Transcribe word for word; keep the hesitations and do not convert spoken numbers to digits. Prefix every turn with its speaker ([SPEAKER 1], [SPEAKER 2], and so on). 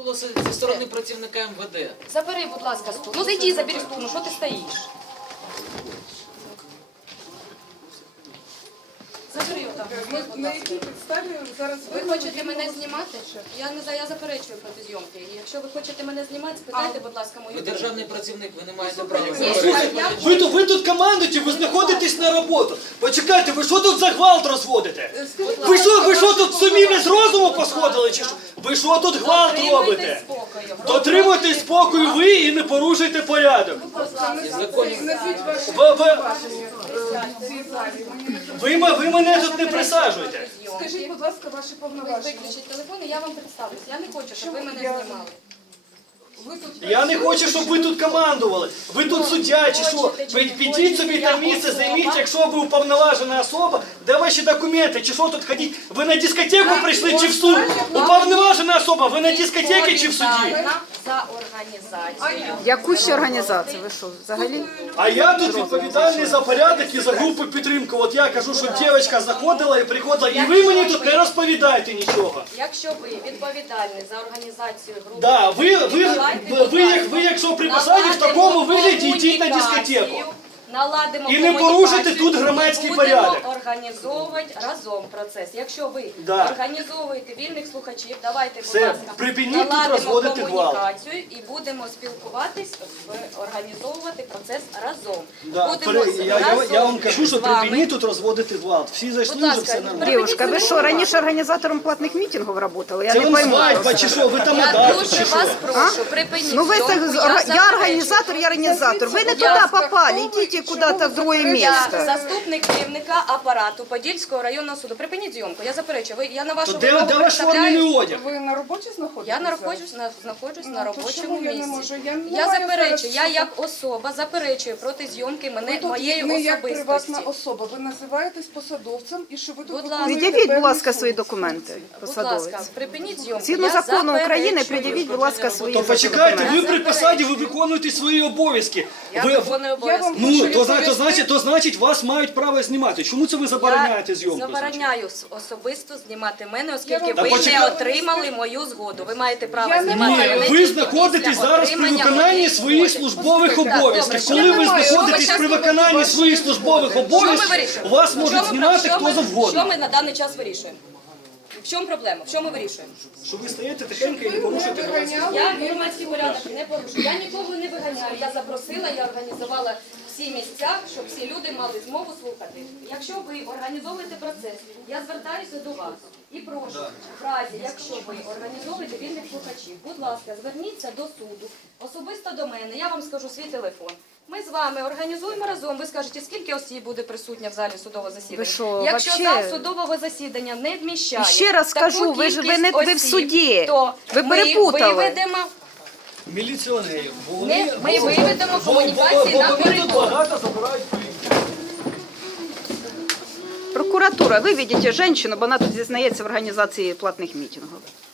[SPEAKER 1] було зі сторони працівника М В Д.
[SPEAKER 2] Забери, будь ласка, стул. Ну зайди, забери стул, ну що ти стоїш? Забери його там.
[SPEAKER 3] На якій підставі зараз
[SPEAKER 2] Ви хочете мене знімати? Я не за я заперечую проти зйомки. І якщо ви хочете мене знімати, спитайте, будь ласка, мою
[SPEAKER 1] Ви
[SPEAKER 2] думку.
[SPEAKER 1] державний працівник, ви не маєте права.
[SPEAKER 4] Ви тут, ви тут командуєте, ви знаходитесь на роботу. Почекайте, ви що тут за гвалт розводите? Ви що, ви що тут самі без розуму посходили? Чи що? Ви що тут гвалт робите?
[SPEAKER 2] спокою.
[SPEAKER 4] Дотримуйтесь спокою ви і не порушуйте порядок.
[SPEAKER 3] назвіть ваші
[SPEAKER 4] Ви, ви,
[SPEAKER 3] бачення в цій залі. Мені не
[SPEAKER 4] ви, м- ви мене тут не присаджуйте.
[SPEAKER 3] Скажіть, будь ласка, ваші повноваження.
[SPEAKER 2] Виключіть телефон і я вам представлюсь. Я не хочу, щоб ви мене знімали.
[SPEAKER 3] Ви тут
[SPEAKER 4] Я не хочу, щоб ви тут командували. Ви тут суддя чи що? Ви підіть собі там місце, займіть, якщо ви уповноважена особа. Де ваші документи? Чи що тут ходіть? Ви на дискотеку прийшли чи в суд? Уповноважена особа, ви на дискотеці чи в суді?
[SPEAKER 2] Відповідальна за організацію.
[SPEAKER 5] Яку ще організацію? Ви що, взагалі?
[SPEAKER 4] А я тут відповідальний за порядок і за групу підтримки. От я кажу, щоб дівчинка заходила і приходила, і ви мені тут не розповідаєте нічого.
[SPEAKER 2] Якщо ви відповідальні за організацію групи,
[SPEAKER 4] Да, ви, ви,
[SPEAKER 2] давайте,
[SPEAKER 4] ви,
[SPEAKER 2] будь
[SPEAKER 4] ви, як-
[SPEAKER 2] ласка,
[SPEAKER 4] ви якщо при посаді в такому
[SPEAKER 2] наладимо
[SPEAKER 4] вигляді йдіть на
[SPEAKER 2] комунікацію,
[SPEAKER 4] дискотеку.
[SPEAKER 2] Наладимо
[SPEAKER 4] І не порушуйте
[SPEAKER 2] комунікацію,
[SPEAKER 4] тут громадський
[SPEAKER 2] і
[SPEAKER 4] порядок.
[SPEAKER 2] Будемо організовувати разом процес. Якщо ви
[SPEAKER 4] Да.
[SPEAKER 2] організовуєте вільних слухачів, давайте, будь
[SPEAKER 4] Все,
[SPEAKER 2] ласка,
[SPEAKER 4] припиніть тут
[SPEAKER 2] наладимо
[SPEAKER 4] розводити гвалт.
[SPEAKER 2] комунікацію і будемо спілкуватись, в- організовувати процес разом.
[SPEAKER 4] Да,
[SPEAKER 2] Будемо
[SPEAKER 4] при- я, я,
[SPEAKER 2] разом
[SPEAKER 4] я вам кажу, що
[SPEAKER 2] з вами.
[SPEAKER 4] припиніть тут розводити гвалт. Всі зайшли,
[SPEAKER 2] Будь
[SPEAKER 4] вже
[SPEAKER 2] ласка,
[SPEAKER 4] все нормально.
[SPEAKER 5] Дівчинка, ви що, раніше організатором платних мітингів працювали? Я
[SPEAKER 4] Це
[SPEAKER 5] не
[SPEAKER 4] вам
[SPEAKER 5] пойму.
[SPEAKER 4] свадьба чи що? Ви там
[SPEAKER 2] Я
[SPEAKER 4] адапт
[SPEAKER 2] дуже
[SPEAKER 4] чи що?
[SPEAKER 2] вас прошу, припиніть
[SPEAKER 5] Ну ви
[SPEAKER 2] зйомку,
[SPEAKER 5] це-
[SPEAKER 2] я
[SPEAKER 5] я
[SPEAKER 2] заперечую.
[SPEAKER 5] організатор, я організатор. Ви не
[SPEAKER 2] Я
[SPEAKER 5] туди попали, йдіть куди-то в друге
[SPEAKER 2] Я
[SPEAKER 5] місце.
[SPEAKER 2] заступник керівника апарату Подільського районного суду. Припиніть зйомку, я заперечую. Ви, я на вашу
[SPEAKER 4] То де,
[SPEAKER 2] вимогу
[SPEAKER 4] де ваш
[SPEAKER 2] представляю.
[SPEAKER 4] формений одяг?
[SPEAKER 3] Ви на роботі знаходитесь?
[SPEAKER 2] Я знаходжусь на знаходжусь на
[SPEAKER 3] Ну, то
[SPEAKER 2] робочому
[SPEAKER 3] чому я не
[SPEAKER 2] місці.
[SPEAKER 3] можу? Я не
[SPEAKER 2] Я
[SPEAKER 3] маю
[SPEAKER 2] заперечую.
[SPEAKER 3] зараз
[SPEAKER 2] Я
[SPEAKER 3] суду.
[SPEAKER 2] як особа заперечую проти зйомки мене
[SPEAKER 3] Ви тут
[SPEAKER 2] моєї
[SPEAKER 3] не як приватна
[SPEAKER 2] особистості.
[SPEAKER 3] особа. Ви називаєтесь посадовцем і що ви тут
[SPEAKER 2] Будь ласка.
[SPEAKER 3] виконуєте
[SPEAKER 5] Пред'явіть, будь
[SPEAKER 3] певні
[SPEAKER 5] ласка, свої
[SPEAKER 3] функції.
[SPEAKER 5] документи,
[SPEAKER 2] Будь
[SPEAKER 5] посадовець.
[SPEAKER 2] ласка, припиніть зйомку.
[SPEAKER 5] Згідно
[SPEAKER 2] Я
[SPEAKER 5] закону України,
[SPEAKER 2] заперечую.
[SPEAKER 5] пред'явіть, будь ласка, свої
[SPEAKER 4] То почекайте, ви
[SPEAKER 5] документи.
[SPEAKER 4] при посаді, ви виконуєте свої обов'язки.
[SPEAKER 2] Я
[SPEAKER 4] Ви,
[SPEAKER 2] виконую обов'язки.
[SPEAKER 3] вам
[SPEAKER 4] ну,
[SPEAKER 3] хочу
[SPEAKER 4] то, зна- то,
[SPEAKER 3] відповісти.
[SPEAKER 4] значить, то значить, вас мають право знімати. Чому це ви забороняєте
[SPEAKER 2] Я
[SPEAKER 4] зйомку? значить?
[SPEAKER 2] забороняю с- особисто знімати мене, оскільки
[SPEAKER 3] вам
[SPEAKER 2] ви не
[SPEAKER 4] почекайте.
[SPEAKER 2] отримали мою згоду. Ви маєте право
[SPEAKER 3] Я не
[SPEAKER 2] знімати
[SPEAKER 3] маю.
[SPEAKER 2] мене
[SPEAKER 4] Ні, ви
[SPEAKER 2] тільки
[SPEAKER 4] знаходитесь
[SPEAKER 2] після
[SPEAKER 4] зараз при
[SPEAKER 2] отримання
[SPEAKER 4] виконанні
[SPEAKER 2] моєї
[SPEAKER 4] своїх
[SPEAKER 2] згоди.
[SPEAKER 4] службових
[SPEAKER 2] Так,
[SPEAKER 4] обов'язків.
[SPEAKER 2] добре,
[SPEAKER 4] Коли
[SPEAKER 2] я
[SPEAKER 4] ви
[SPEAKER 2] не маю.
[SPEAKER 4] знаходитесь
[SPEAKER 2] Що ми
[SPEAKER 4] при
[SPEAKER 2] щас
[SPEAKER 4] виконанні
[SPEAKER 2] вирішуємо?
[SPEAKER 4] своїх службових
[SPEAKER 2] Що ми
[SPEAKER 4] обов'язків,
[SPEAKER 2] вирішуємо?
[SPEAKER 4] вас
[SPEAKER 2] В
[SPEAKER 4] можуть
[SPEAKER 2] чому-
[SPEAKER 4] знімати
[SPEAKER 2] що
[SPEAKER 4] хто
[SPEAKER 2] ми-
[SPEAKER 4] завгодно.
[SPEAKER 2] Що ми на даний час вирішуємо? В чому проблема? Що ми вирішуємо?
[SPEAKER 4] Що ви стоїте тихенько і не порушуєте громадський
[SPEAKER 3] Виганяли
[SPEAKER 2] Я
[SPEAKER 3] і-
[SPEAKER 2] громадський порядок не порушую. Я нікого не виганяю. Я запросила, я організувала всі місця, щоб всі люди мали змогу слухати. Якщо ви організовуєте процес, я звертаюся до вас і прошу, в разі, якщо ви організовуєте вільних слухачів, будь ласка, зверніться до суду, особисто до мене, я вам скажу свій телефон. Ми з вами організуємо разом. Ви скажете, скільки осіб буде присутня в залі судового засідання?
[SPEAKER 5] Ви що,
[SPEAKER 2] Якщо
[SPEAKER 5] вообще?
[SPEAKER 2] зал судового засідання не вміщає
[SPEAKER 5] Ще раз
[SPEAKER 2] таку
[SPEAKER 5] кажу, ви ж- ви
[SPEAKER 2] кількість
[SPEAKER 5] не- ви в
[SPEAKER 2] осіб,
[SPEAKER 5] суді.
[SPEAKER 2] то
[SPEAKER 5] Ви
[SPEAKER 2] ми
[SPEAKER 5] перепутали.
[SPEAKER 2] виведемо
[SPEAKER 4] Міліціонерів. Бо
[SPEAKER 2] Ми,
[SPEAKER 4] вони-
[SPEAKER 2] ми
[SPEAKER 4] бо-
[SPEAKER 2] виведемо
[SPEAKER 4] бо-
[SPEAKER 2] комунікації
[SPEAKER 4] бо-
[SPEAKER 2] на
[SPEAKER 4] бо вони тут
[SPEAKER 2] коридор.
[SPEAKER 4] багато забирають пиль.
[SPEAKER 5] Прокуратура, ви бачите жінку, бо вона тут зізнається в організації платних мітингів.